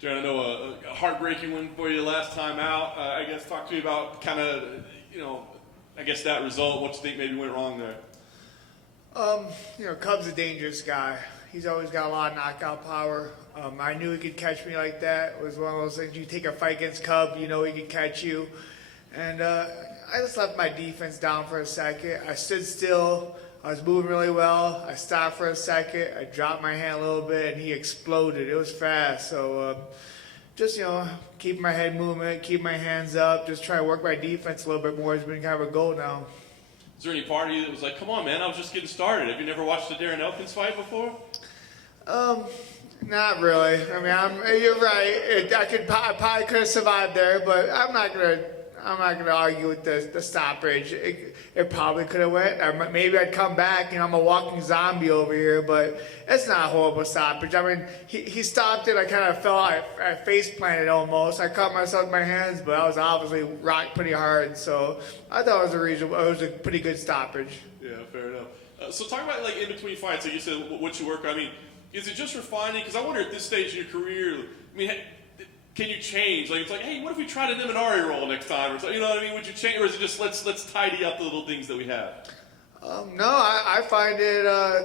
Darren, I know a heartbreaking win for you last time out. I guess talk to me about kind of, I guess that result. What you think maybe went wrong there? Cub's a dangerous guy. He's always got a lot of knockout power. I knew he could catch me like that. It was one of those things, you take a fight against Cub, you know he could catch you. And I just left my defense down for a second. I stood still. I was moving really well. I stopped for a second. I dropped my hand a little bit, and he exploded. It was fast. So just, keep my head moving, keep my hands up, just try to work my defense a little bit more has been kind of a goal now. Is there any part of you that was like, come on, man, I was just getting started? Have you never watched the Darren Elkins fight before? Not really. I mean, you're right. I probably could have survived there, but I'm not gonna argue with the stoppage. It probably could have went. Or maybe I'd come back. I'm a walking zombie over here, but it's not a horrible stoppage. I mean, he stopped it. I kind of fell. I face planted almost. I caught myself with my hands, but I was obviously rocked pretty hard. So I thought it was a pretty good stoppage. Yeah, fair enough. So talk about like in between fights. Like you said, what you work on. I mean, is it just refining? Because I wonder at this stage in your career, I mean, can you change? Like it's like, hey, what if we tried an M&R roll next time, or something? You know what I mean? Would you change, or is it just let's tidy up the little things that we have? No, I find it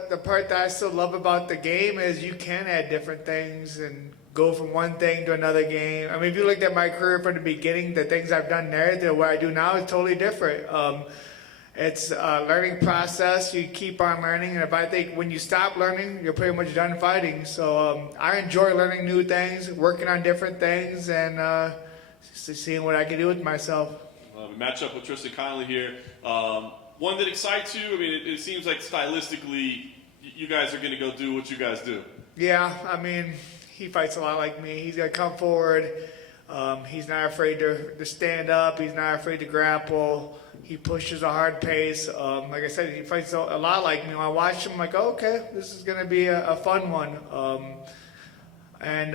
the part that I still love about the game is you can add different things and go from one thing to another game. I mean, if you looked at my career from the beginning, the things I've done there to what I do now is totally different. It's a learning process. You keep on learning, and if I think when you stop learning, you're pretty much done fighting. So I enjoy learning new things, working on different things, and seeing what I can do with myself. Match up with Tristan Connelly here. One that excites you. I mean, it seems like stylistically, you guys are going to go do what you guys do. Yeah, I mean, he fights a lot like me. He's going to come forward. He's not afraid to stand up. He's not afraid to grapple. He pushes a hard pace. Like I said, he fights a lot like me. When I watch him, I'm like, oh, okay, this is going to be a fun one. And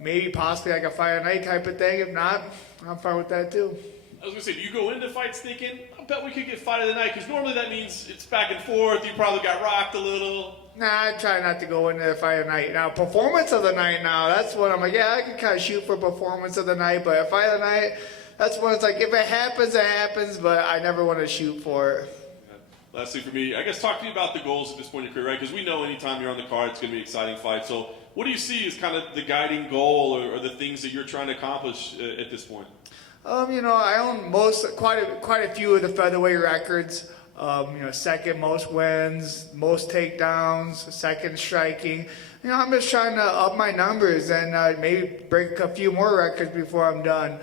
maybe possibly like a fight at night type of thing. If not, I'm fine with that too. I was going to say, do you go into fights thinking, I bet we could get fight of the night? Because normally that means it's back and forth. You probably got rocked a little. Nah, I try not to go into the fight of the night. Now, performance of the night now, that's what I'm like, yeah, I can kind of shoot for performance of the night, but a fight of the night, that's when it's like, if it happens, but I never want to shoot for it. Yeah. Lastly for me, I guess talk to me about the goals at this point in your career, right? Because we know anytime you're on the card, it's going to be an exciting fight. So what do you see as kind of the guiding goal or the things that you're trying to accomplish at this point? I own quite a few of the featherweight records. Second most wins, most takedowns, second striking. I'm just trying to up my numbers and maybe break a few more records before I'm done.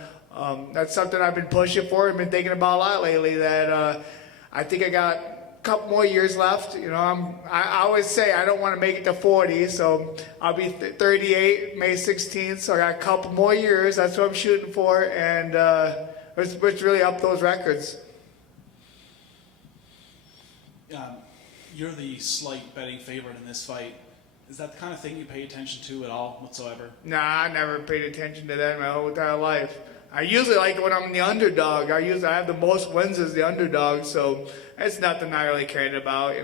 That's something I've been pushing for and been thinking about a lot lately. That I think I got a couple more years left. I always say I don't want to make it to 40, so I'll be 38 May 16th. So I got a couple more years. That's what I'm shooting for, and let's really up those records. You're the slight betting favorite in this fight. Is that the kind of thing you pay attention to at all whatsoever? Nah, I never paid attention to that my whole entire life. I usually like it when I'm the underdog. I have the most wins as the underdog, so it's nothing I really cared about,